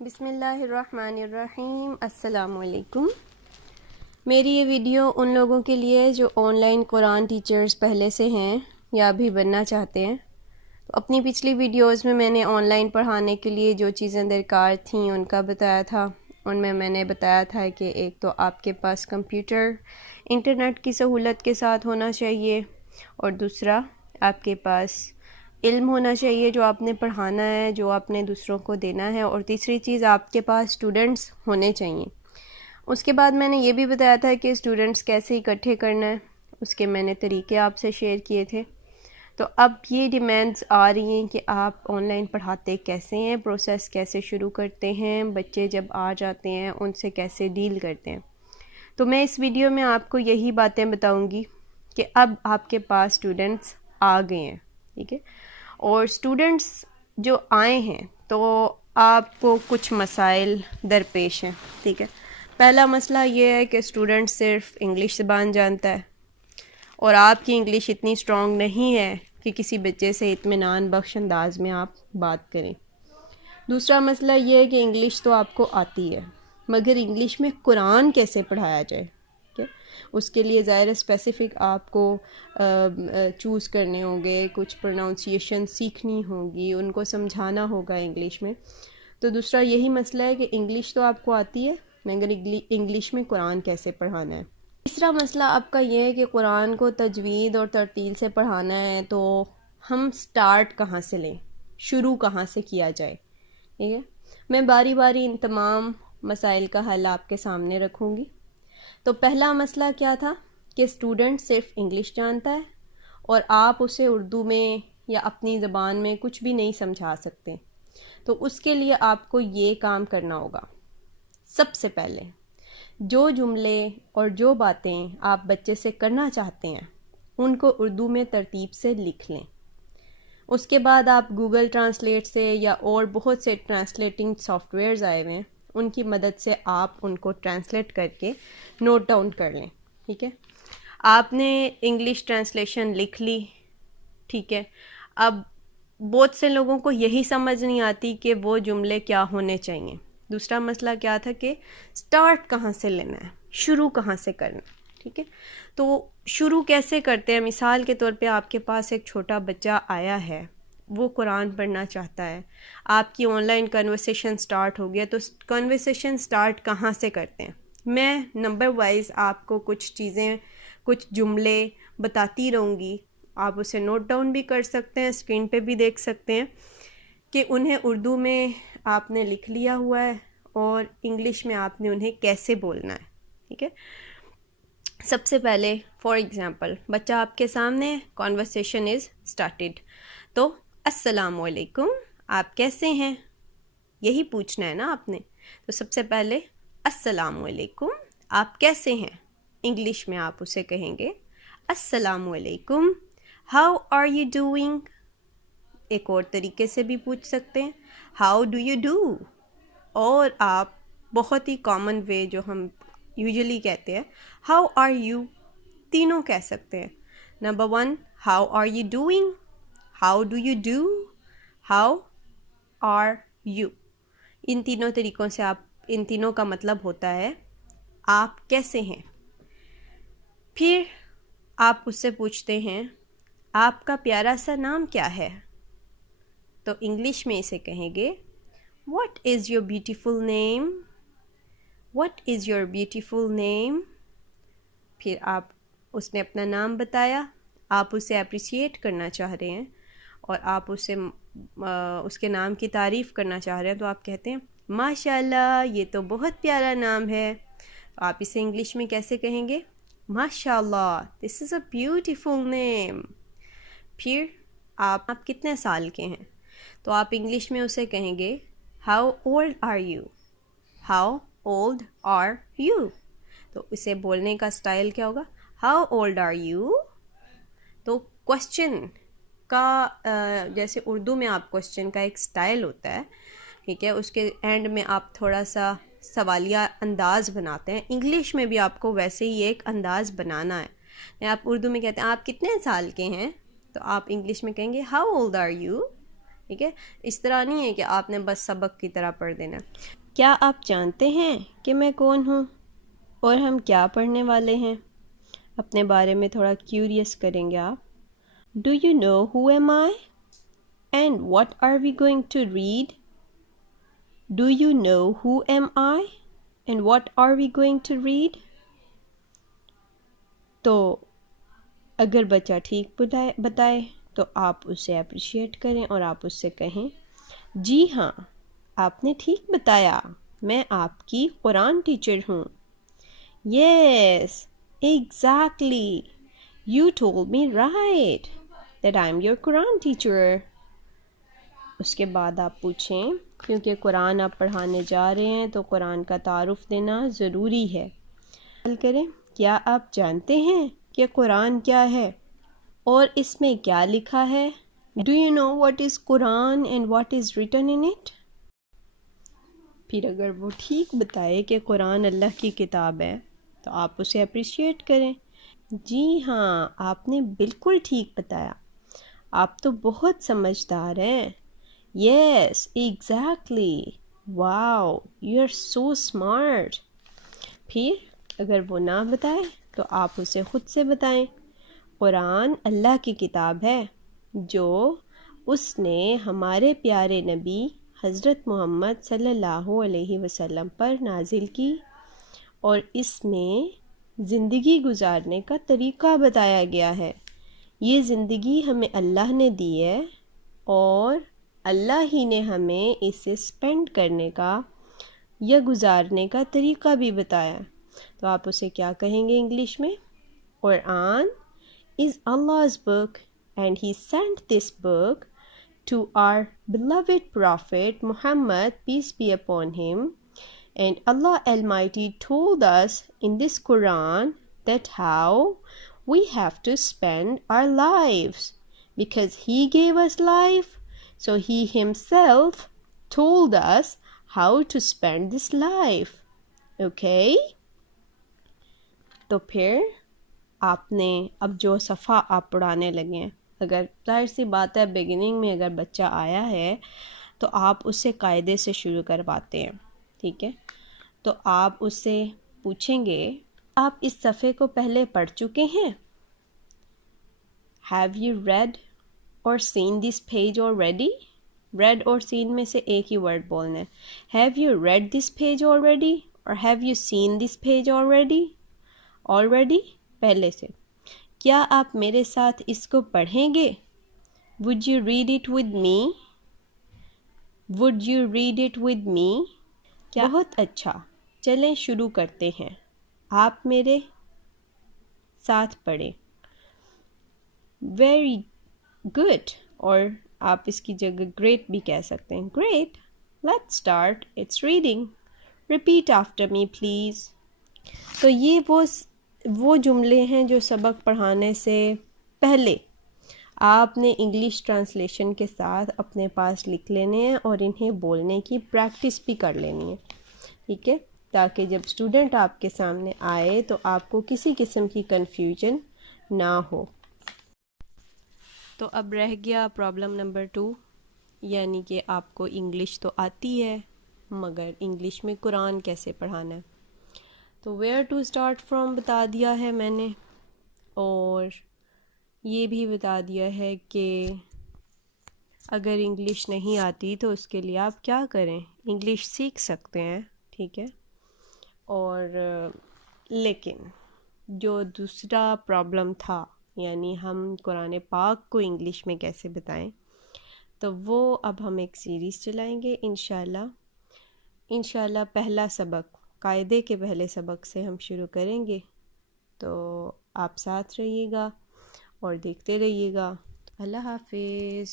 بسم اللہ الرحمن الرحیم۔ السلام علیکم۔ میری یہ ویڈیو ان لوگوں کے لیے جو آن لائن قرآن ٹیچرز پہلے سے ہیں یا بھی بننا چاہتے ہیں۔ تو اپنی پچھلی ویڈیوز میں نے آن لائن پڑھانے کے لیے جو چیزیں درکار تھیں ان کا بتایا تھا۔ ان میں نے بتایا تھا کہ ایک تو آپ کے پاس کمپیوٹر انٹرنیٹ کی سہولت کے ساتھ ہونا چاہیے، اور دوسرا آپ کے پاس علم ہونا چاہیے جو آپ نے پڑھانا ہے، جو آپ نے دوسروں کو دینا ہے، اور تیسری چیز آپ کے پاس اسٹوڈنٹس ہونے چاہیے۔ اس کے بعد میں نے یہ بھی بتایا تھا کہ اسٹوڈنٹس کیسے اکٹھے کرنا ہے، اس کے میں نے طریقے آپ سے شیئر کیے تھے۔ تو اب یہ ڈیمانڈز آ رہی ہیں کہ آپ آن لائن پڑھاتے کیسے ہیں، پروسیس کیسے شروع کرتے ہیں، بچے جب آ جاتے ہیں ان سے کیسے ڈیل کرتے ہیں۔ تو میں اس ویڈیو میں آپ کو یہی باتیں بتاؤں گی کہ اب آپ کے پاس اسٹوڈنٹس آ گئے ہیں، ٹھیک ہے، اور اسٹوڈنٹس جو آئے ہیں تو آپ کو کچھ مسائل درپیش ہیں، ٹھیک ہے۔ پہلا مسئلہ یہ ہے کہ اسٹوڈنٹ صرف انگلش زبان جانتا ہے اور آپ کی انگلش اتنی اسٹرانگ نہیں ہے کہ کسی بچے سے اطمینان بخش انداز میں آپ بات کریں۔ دوسرا مسئلہ یہ ہے کہ انگلش تو آپ کو آتی ہے، مگر انگلش میں قرآن کیسے پڑھایا جائے، ٹھیک ہے۔ اس کے لیے ظاہر اسپیسیفک آپ کو چوز کرنے ہوں گے، کچھ پروناؤنسیشن سیکھنی ہوگی، ان کو سمجھانا ہوگا انگلش میں۔ تو دوسرا یہی مسئلہ ہے کہ انگلش تو آپ کو آتی ہے مگر انگلش میں قرآن کیسے پڑھانا ہے۔ تیسرا مسئلہ آپ کا یہ ہے کہ قرآن کو تجوید اور ترتیل سے پڑھانا ہے تو ہم سٹارٹ کہاں سے لیں، شروع کہاں سے کیا جائے، ٹھیک ہے۔ میں باری باری ان تمام مسائل کا حل آپ کے سامنے رکھوں گی۔ تو پہلا مسئلہ کیا تھا کہ اسٹوڈنٹ صرف انگلش جانتا ہے اور آپ اسے اردو میں یا اپنی زبان میں کچھ بھی نہیں سمجھا سکتے۔ تو اس کے لیے آپ کو یہ کام کرنا ہوگا، سب سے پہلے جو جملے اور جو باتیں آپ بچے سے کرنا چاہتے ہیں ان کو اردو میں ترتیب سے لکھ لیں۔ اس کے بعد آپ گوگل ٹرانسلیٹ سے یا اور بہت سے ٹرانسلیٹنگ سافٹ ویئرز آئے ہوئے ہیں، ان کی مدد سے آپ ان کو ٹرانسلیٹ کر کے نوٹ ڈاؤن کر لیں، ٹھیک ہے۔ آپ نے انگلش ٹرانسلیشن لکھ لی، ٹھیک ہے۔ اب بہت سے لوگوں کو یہی سمجھ نہیں آتی کہ وہ جملے کیا ہونے چاہیے۔ دوسرا مسئلہ کیا تھا کہ سٹارٹ کہاں سے لینا ہے، شروع کہاں سے کرنا ہے، ٹھیک ہے۔ تو شروع کیسے کرتے ہیں؟ مثال کے طور پہ آپ کے پاس ایک چھوٹا بچہ آیا ہے، وہ قرآن پڑھنا چاہتا ہے، آپ کی آن لائن کنورسیشن سٹارٹ ہو گیا، تو کنورسیشن سٹارٹ کہاں سے کرتے ہیں؟ میں نمبر وائز آپ کو کچھ چیزیں، کچھ جملے بتاتی رہوں گی، آپ اسے نوٹ ڈاؤن بھی کر سکتے ہیں، اسکرین پہ بھی دیکھ سکتے ہیں کہ انہیں اردو میں آپ نے لکھ لیا ہوا ہے اور انگلش میں آپ نے انہیں کیسے بولنا ہے، ٹھیک ہے۔ سب سے پہلے فار ایگزامپل بچہ آپ کے سامنے، کانورسیشن از اسٹارٹیڈ، تو السلام علیکم، آپ کیسے ہیں، یہی پوچھنا ہے نا آپ نے۔ تو سب سے پہلے السلام علیکم، آپ کیسے ہیں، انگلش میں آپ اسے کہیں گے السلام علیکم، ہاؤ آر یو ڈوئنگ۔ ایک اور طریقے سے بھی پوچھ سکتے ہیں ہاؤ ڈو یو ڈو، اور آپ بہت ہی کامن وے جو ہم یوزلی کہتے ہیں ہاؤ آر یو، تینوں کہہ سکتے ہیں۔ Number 1 how are you doing, how do you do, how are you. ان تینوں طریقوں سے آپ، ان تینوں کا مطلب ہوتا ہے آپ کیسے ہیں۔ پھر آپ اس سے پوچھتے ہیں آپ کا پیارا سا نام کیا ہے، تو انگلش میں اسے کہیں گے what is your beautiful name, what is your beautiful name. پھر آپ، اس نے اپنا نام بتایا، آپ اسے اپریشیٹ کرنا چاہ رہے ہیں اور آپ اسے اس کے نام کی تعریف کرنا چاہ رہے ہیں، تو آپ کہتے ہیں ماشاء اللہ یہ تو بہت پیارا نام ہے۔ تو آپ اسے انگلش میں کیسے کہیں گے؟ ماشاء اللہ دس از اے بیوٹیفل نیم۔ پھر آپ کتنے سال کے ہیں، تو آپ انگلش میں اسے کہیں گے how old are you, how old are you. تو اسے بولنے کا سٹائل کیا ہوگا؟ How old are you. تو کوسچن کا جیسے اردو میں آپ کوسچن کا ایک سٹائل ہوتا ہے، ٹھیک ہے، اس کے اینڈ میں آپ تھوڑا سا سوالیہ انداز بناتے ہیں، انگلش میں بھی آپ کو ویسے ہی ایک انداز بنانا ہے۔ آپ اردو میں کہتے ہیں آپ کتنے سال کے ہیں، تو آپ انگلش میں کہیں گے ہاؤ اولڈ آر یو، ٹھیک ہے، اس طرح نہیں ہے کہ آپ نے بس سبق کی طرح پڑھ دینا. کیا آپ جانتے ہیں کہ میں کون ہوں اور ہم کیا پڑھنے والے ہیں؟ اپنے بارے میں تھوڑا کیوریس کریں گے آپ. Do you know who am I? And what are we going to read? Do you know who am I? And what are we going to read? تو اگر بچہ ٹھیک بتائے تو آپ اسے اپریشیٹ کریں اور آپ اس سے کہیں جی ہاں آپ نے ٹھیک بتایا، میں آپ کی قرآن ٹیچر ہوں. Yes, exactly. You told me right that I'm your Quran teacher. اس کے بعد آپ پوچھیں، کیونکہ قرآن آپ پڑھانے جا رہے ہیں تو قرآن کا تعارف دینا ضروری ہے. سوال کریں، کیا آپ جانتے ہیں کہ قرآن کیا ہے اور اس میں کیا لکھا ہے؟ Do you know what is Quran and what is written in it? پھر اگر وہ ٹھیک بتائے کہ قرآن اللہ کی کتاب ہے تو آپ اسے اپریشیٹ کریں. جی ہاں آپ نے بالکل ٹھیک بتایا، آپ تو بہت سمجھدار ہیں. Yes, exactly. Wow, you're so smart. پھر اگر وہ نہ بتائے تو آپ اسے خود سے بتائیں. قرآن اللہ کی کتاب ہے جو اس نے ہمارے پیارے نبی حضرت محمد صلی اللہ علیہ وسلم پر نازل کی، اور اس میں زندگی گزارنے کا طریقہ بتایا گیا ہے. یہ زندگی ہمیں اللہ نے دی ہے اور اللہ ہی نے ہمیں اسے اسپینڈ کرنے کا یا گزارنے کا طریقہ بھی بتایا. تو آپ اسے کیا کہیں گے انگلش میں؟ قرآن is Allah's book and he sent this book to our beloved Prophet Muhammad, peace be upon him, and Allah Almighty told us in this Quran that how we have to spend our lives because he gave us life, so he himself told us how to spend this life. Okay? تو پھر آپ نے اب جو صفحہ آپ پڑھانے لگے ہیں، اگر ظاہر سی بات ہے بگننگ میں اگر بچہ آیا ہے تو آپ اس سے قاعدے سے شروع کرواتے ہیں. ٹھیک ہے، تو آپ اس سے پوچھیں گے آپ اس صفحے کو پہلے پڑھ چکے ہیں؟ Have you read or seen this page already? read اور seen میں سے ایک ہی ورڈ بولنا ہے. Have you read this page already or have you seen this page already? Already پہلے سے. کیا آپ میرے ساتھ اس کو پڑھیں گے؟ Would you read it with me? Would you read it with me? کیا بہت اچھا، چلیں شروع کرتے ہیں. آپ میرے ساتھ پڑھیں. Very good. اور آپ اس کی جگہ great بھی کہہ سکتے ہیں. Great. Let's start. It's reading. Repeat after me, please. تو یہ وہ جملے ہیں جو سبق پڑھانے سے پہلے آپ نے انگلش ٹرانسلیشن کے ساتھ اپنے پاس لکھ لینے ہیں اور انہیں بولنے کی پریکٹس بھی کر لینی ہے. ٹھیک ہے، تاکہ جب اسٹوڈنٹ آپ کے سامنے آئے تو آپ کو کسی قسم کی کنفیوژن نہ ہو. تو اب رہ گیا پرابلم نمبر 2، یعنی کہ آپ کو انگلش تو آتی ہے مگر انگلش میں قرآن کیسے پڑھانا ہے. تو ویئر ٹو اسٹارٹ فرام بتا دیا ہے میں نے، اور یہ بھی بتا دیا ہے کہ اگر انگلش نہیں آتی تو اس کے لیے آپ کیا کریں، انگلش سیکھ سکتے ہیں. ٹھیک ہے، اور لیکن جو دوسرا پرابلم تھا، یعنی ہم قرآن پاک کو انگلش میں کیسے بتائیں، تو وہ اب ہم ایک سیریز چلائیں گے انشاءاللہ پہلا سبق، قاعدے کے پہلے سبق سے ہم شروع کریں گے. تو آپ ساتھ رہیے گا اور دیکھتے رہیے گا. اللہ حافظ.